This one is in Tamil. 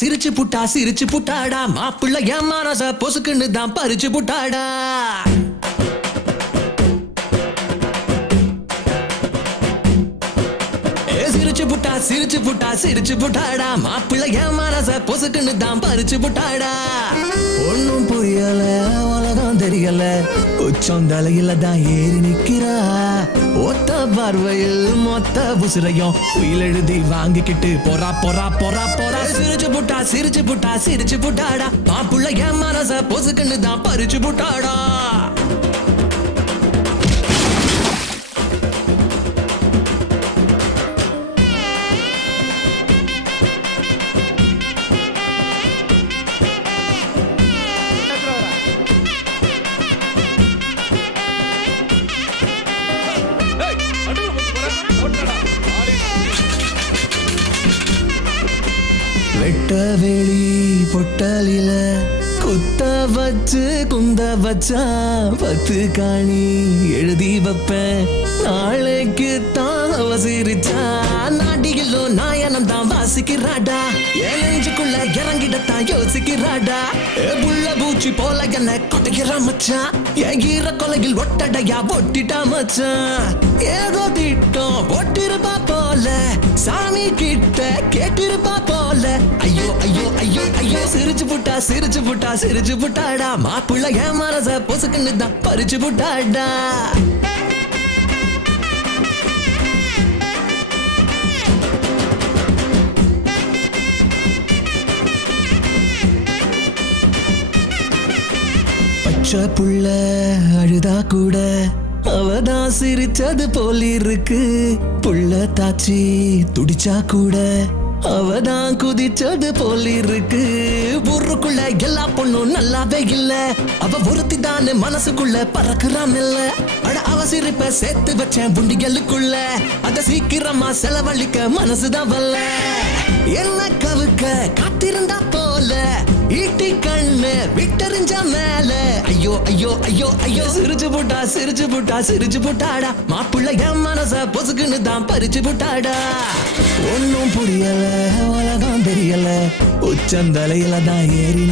சிரிச்சு புட்டாடா மாப்பிள்ள என் மனச பொசுக்குன்னு தான் பறிச்சு புட்டாடா. சிரிச்சு புட்டாடா மாப்பிள்ள என் மனச பொசுக்குன்னு தான் பறிச்சு புட்டாடா. ஒன்னும் புரியல உலகம் தெரியல உச்சம் தலையில தான் ஏறி நிக்கிறா. ஒத்த பார்வையில் மொத்த புசுரையும் உயில் எழுதி வாங்கிக்கிட்டு போறா போறா போறா போறா. சிரிச்சு புட்டாடா மாப்பிள்ள என் மனச பொசுக்குன்னு தான் பறிச்சு புட்டாடா. வெட்ட வெளி பொட்டலில குத்த வச்சு குந்த வச்சா 10 காணி எழுதி வைப்பேன் நாளைக்கு தான் அவசிரிச்சா. நாடிகளோ நாயனம் தான் வாசிக்கிறாடா என் நெஞ்சுக்குள்ள இறங்கிடத்தான் யோசிக்கிறாடா. புள்ள பூச்சி போல என்ன கொட்டைகிற மச்சான் என் ஈர கொலையில் ஒட்டடையா ஒட்டிட்டா மச்சான். ஏதோ திட்டம் ஒட்டிருப்பா போல சாமி கிட்ட கேட்டிருப்பா போல. ஐயோ ஐயோ ஐயோ ஐயோ சிரிச்சு புட்டாடா மாப்பிள்ள என் மனச பொசுக்குன்னு தான் பறிச்சு புட்டாடா. பச்சை புள்ள அழுதா கூட அவதான் சிரிச்சது போல இருக்கு. புள்ள தாச்சி துடிச்சா கூட அவதான் குதிச்சது போல இருக்கு. ஊருக்குள்ள எல்லா பொண்ணும் நல்லாவே இல்ல அவ ஒருத்தி தானே மனசுக்குள்ள பறக்குறான் இல்ல. அட அவ சிரிப்ப சேர்த்து வச்சேன் புண்டிகளுக்குள்ள அத சீக்கிரமா செலவழிக்க மனசுதான் வல்ல. என்ன கவுக்க காத்திருந்தா போல ஈட்டி கண்ணு விட்டறிஞ்ச மேல. ஐயோ ஐயோ ஐயோ ஐயோ சிரிச்சு புட்டாடா மாப்பிள்ள என் மனச பொசுக்குன்னு தான் பறிச்சு புட்டாடா. ஒன்னும் புரியல உலகம் தெரியல உச்சந்தலையில தான் ஏறி